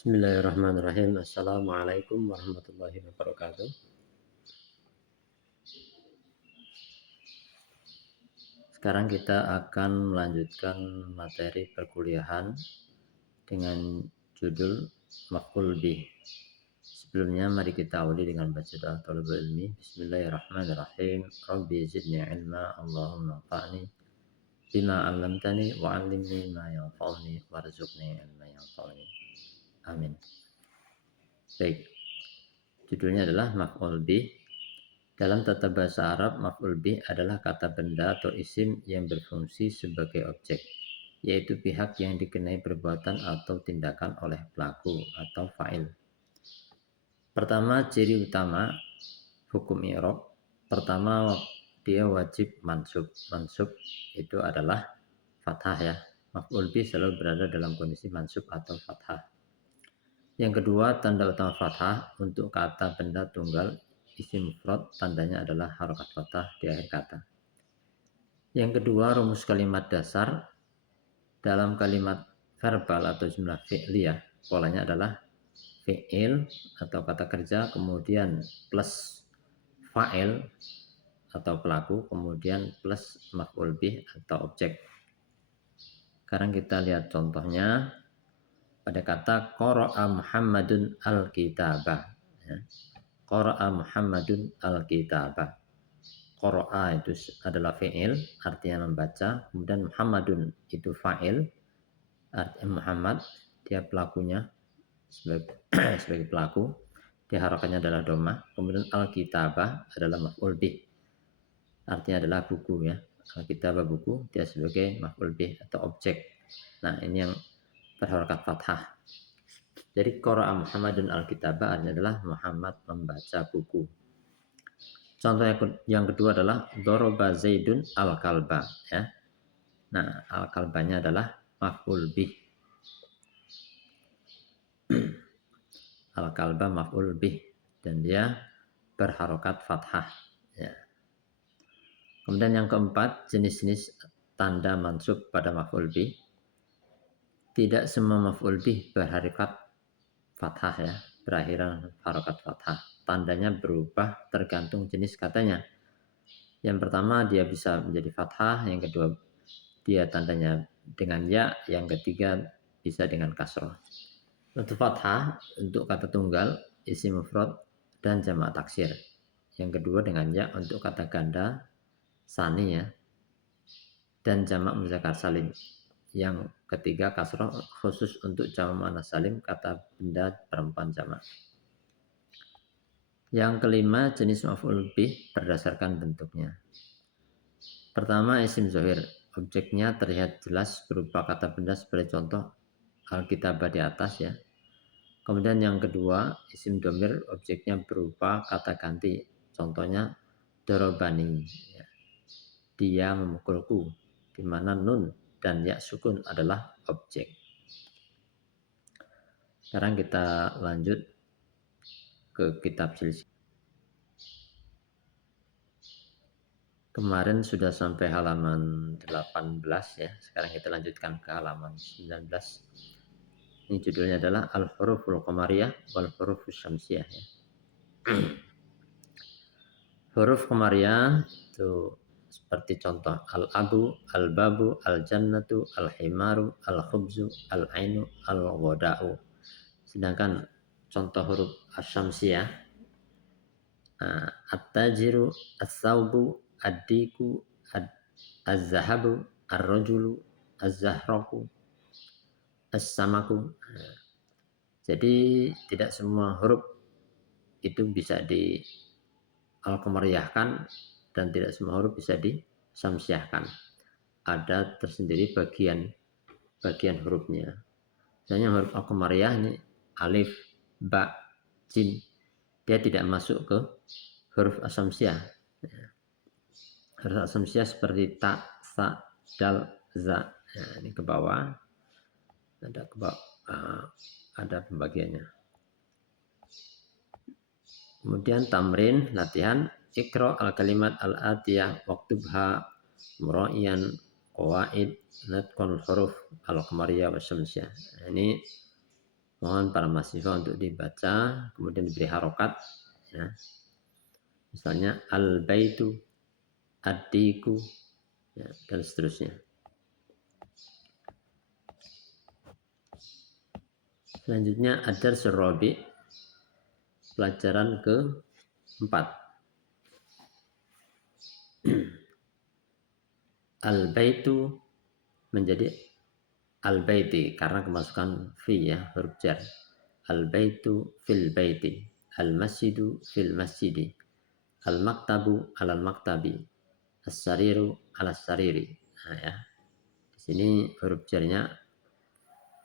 Bismillahirrahmanirrahim. Assalamualaikum warahmatullahi wabarakatuh. Sekarang kita akan melanjutkan materi perkuliahan dengan judul maf'ul bih. Sebelumnya mari kita awali dengan baca doa thalabul ilmi. Bismillahirrahmanirrahim. Rabbi zidni ilma, Allahumma anfa'ni bima 'allamtani wa 'allimni ma yanfa'uni warzuqni ilma yanfa'uni. Amin. Baik. Judulnya adalah maf'ul bih. Dalam tata bahasa Arab, maf'ul bih adalah kata benda atau isim yang berfungsi sebagai objek, yaitu pihak yang dikenai perbuatan atau tindakan oleh pelaku atau fa'il. Pertama, ciri utama hukum i'rab. Pertama, dia wajib mansub. Mansub itu adalah fathah ya. Maf'ul bih selalu berada dalam kondisi mansub atau fathah. Yang kedua, tanda utama fathah untuk kata benda tunggal isim mufrad, tandanya adalah harokat fathah di akhir kata. Yang kedua, rumus kalimat dasar dalam kalimat verbal atau jumlah fi'liyah, polanya adalah fi'il atau kata kerja, kemudian plus fa'il atau pelaku, kemudian plus maf'ul bih atau objek. Sekarang kita lihat contohnya pada kata qara'a Muhammadun al-kitabah. Ya. Qara'a Muhammadun al-kitabah. Qara'a itu adalah fi'il, artinya membaca. Kemudian Muhammadun itu fa'il, artinya Muhammad, dia pelakunya sebagai pelaku. Dia harakannya adalah domah. Kemudian al-kitabah adalah maf'ul bih, artinya adalah buku ya. Al-kitabah buku, dia sebagai maf'ul bih atau objek. Nah ini yang berharakat fathah. Jadi qara'a Muhammadun al-kitabah artinya adalah Muhammad membaca buku. Contoh yang kedua adalah doroba Zaidun al-kalba ya. Nah, al-kalbanya adalah maf'ul bih. Al-kalba maf'ul bih dan dia berharokat fathah ya. Kemudian yang keempat, jenis-jenis tanda mansub pada maf'ul bih. Tidak semua maf'ul bih berharokat fathah ya, berakhiran harokat fathah. Tandanya berubah tergantung jenis katanya. Yang pertama dia bisa menjadi fathah, yang kedua dia tandanya dengan ya, yang ketiga bisa dengan kasroh. Untuk fathah untuk kata tunggal, isim mufrad dan jamak taksir. Yang kedua dengan ya untuk kata ganda, sani ya, dan jamak muzakkar salim. Yang ketiga kasroh khusus untuk jamak muannats salim, kata benda perempuan jamak. Yang kelima, jenis maf'ul bih berdasarkan bentuknya. Pertama, isim zahir. Objeknya terlihat jelas berupa kata benda seperti contoh al-kitabah di atas ya. Kemudian yang kedua, isim domir, objeknya berupa kata ganti. Contohnya dorobani ya. Dia memukulku, di mana nun dan ya sukun adalah objek. Sekarang kita lanjut ke kitab selisih. Kemarin sudah sampai halaman 18 ya. Sekarang kita lanjutkan ke halaman 19. Ini judulnya adalah al-huruful qamariyah wal hurufus syamsiyah ya. Huruf qamariyah itu seperti contoh al-abu, al-babu, al-jannatu, al-himaru, al-khubzu, al-ainu, al-ghoda'u. Sedangkan contoh huruf asyamsiyah, at-tajiru, as-saubu, ad-diku, az-zahabu, ar-rajulu, az-zahraku, as-samaku. Jadi tidak semua huruf itu bisa di al-qamariyahkan dan tidak semua huruf bisa disamsiahkan. Ada tersendiri bagian hurufnya. Misalnya huruf al-qamariyah ini alif, ba, jim, dia tidak masuk ke huruf asamsiah. Huruf asamsiah seperti ta, sa, dal, za. Nah, ini ke bawah. Ada pembagiannya. Kemudian tamrin, latihan. Iqra al-kalimat al-atiyah waktubha mura'iyan qawaid natqul huruf al-qamariyah wa syamsiyah. Ini Mohon para mahasiswa untuk dibaca, kemudian diberi harokat. Ya. Misalnya al-baitu, ad-diku, ya, dan seterusnya. Selanjutnya ada surabi, pelajaran ke-4. Al-baitu menjadi al-baiti karena kemasukan fi, ya, huruf jar. Al-baitu fil baiti, al-masjidu fil masjidi, al-maktabu alal maktabi, as-sariru alas sariri. Nah, ya. Di sini huruf jarnya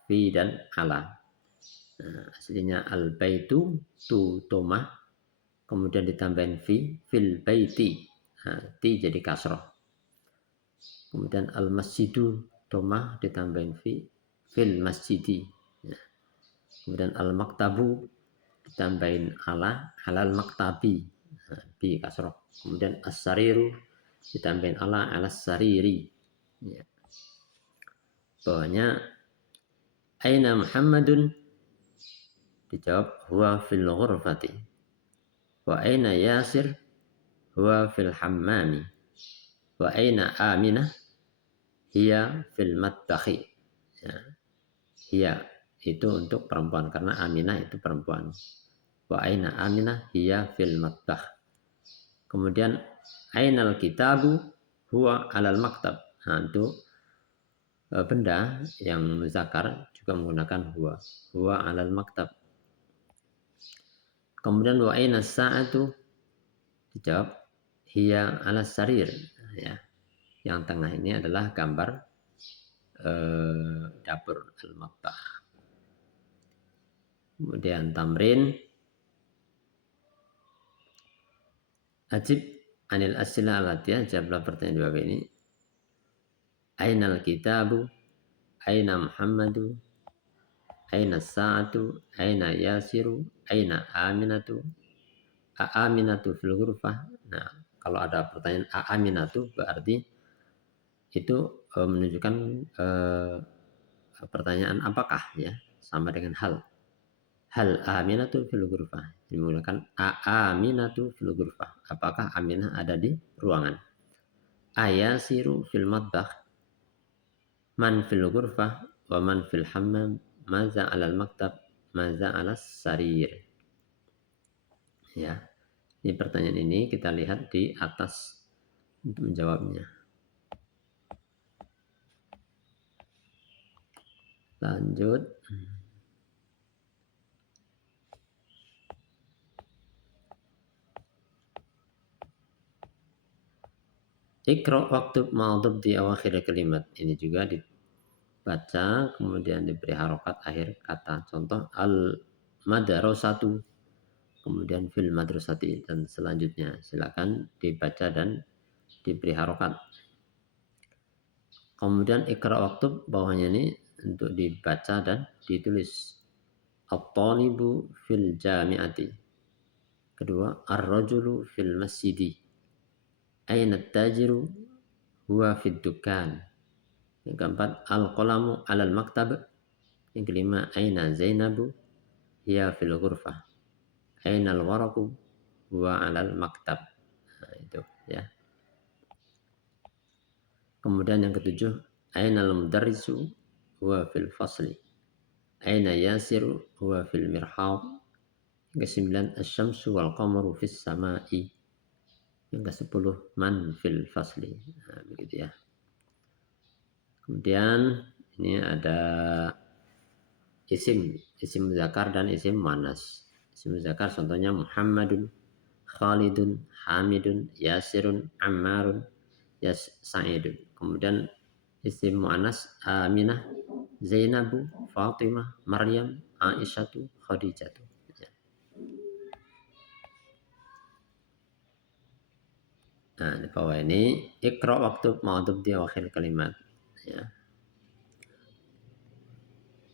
fi dan ala. Nah, aslinya al-baitu tu tomah, kemudian ditambahin fi fil baiti. Nah, ti jadi kasroh. Kemudian al-masjidu tomah ditambahin fi fil masjidi. Nah, kemudian al-maktabu ditambahin ala halal maktabi. Nah, bi kasroh. Kemudian as-sariru ditambahin ala alas sariri. Ya. Bawahnya aina Muhammadun, dijawab huwa fil ghurfati. Wa aina Yasir, huwa fil hammami. Wa aina Aminah, hiya fil matbakhi. Ya. Hiya itu untuk perempuan karena Aminah itu perempuan. Wa aina Aminah, hiya fil matbakh. Kemudian ainal kitabu, huwa alal maktab. Nah, itu benda yang muzakkar juga menggunakan huwa. Huwa alal maktab. Kemudian wa aina sa'atu, dijawab hiya alas sarir. Ya. Yang tengah ini adalah gambar dapur al-matbakh. Kemudian tamrin ajib anil asila alatiyah, jawablah pertanyaan dua ini. Ainal kitabu, aina Muhammadu, aina sa'atu, aina Yasiru, aina Aminatu, Aminatu fil ghurfah. Nah, kalau ada pertanyaan Aminatu berarti itu menunjukkan pertanyaan apakah, ya, sama dengan hal. Hal Aminatu fil ghurfah. Ini menggunakan Aminatu fil ghurfah. Apakah Aminah ada di ruangan? Ayasiru fil matbakh. Man fil ghurfah wa man fil hammam. Maza alal maktab, maza alas sarir. Ya. Ini pertanyaan ini kita lihat di atas untuk menjawabnya. Lanjut. Ikra waktub ma'udub di awakhir kalimat. Ini juga dibaca kemudian diberi harokat akhir kata. Contoh al-madrasatu, kemudian fil madrasati, dan selanjutnya. Silakan dibaca dan diberi harokat. Kemudian ikra waktub bawahnya ini untuk dibaca dan ditulis. At-talibu fil jami'ati. Kedua, ar-rajulu fil masjidi. Aina tajiru, huwa fid dukan. Yang keempat, al-qalamu alal maktab. Yang kelima, aina Zainabu, hiya fil ghurfah. Aina al-waraku, huwa alal maktab. Nah, itu, ya. Kemudian yang ketujuh, aina al-mudarrisu, huwa fil fasli. Aina Yasiru, huwa fil mirhab. Yang kesembilan, asy-syamsu wal qamaru fis sama'i. Yang ke-10, man fil fasli. Nah, begitu, ya. Kemudian ini ada isim muzakkar dan isim muannas. Isim muzakkar contohnya Muhammadun, Khalidun, Hamidun, Yasirun, Ammarun, Sa'idun. Kemudian isim muannas Aminah, Zainabu, Fatimah, Maryam, Aisyatu, Khadijatu. Nah, di bawah ini ikra waktu ma'udub di akhir kalimat, ya.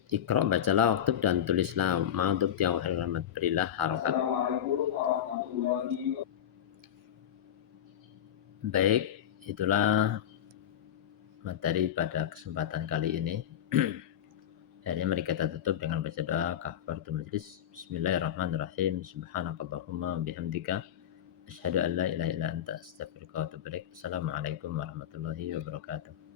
Ikra, bacalah, waktub, dan tulislah ma'udub di akhir kalimat, berilah harokat. Baik, itulah materi pada kesempatan kali ini. Akhirnya mari kita tutup dengan baca doa kafaratul majlis. Bismillahirrahmanirrahim. Subhanakallahumma bihamdika asyhadu an la ilaha illa anta astaghfiruka wa atubu ilaik. Assalamualaikum warahmatullahi wabarakatuh.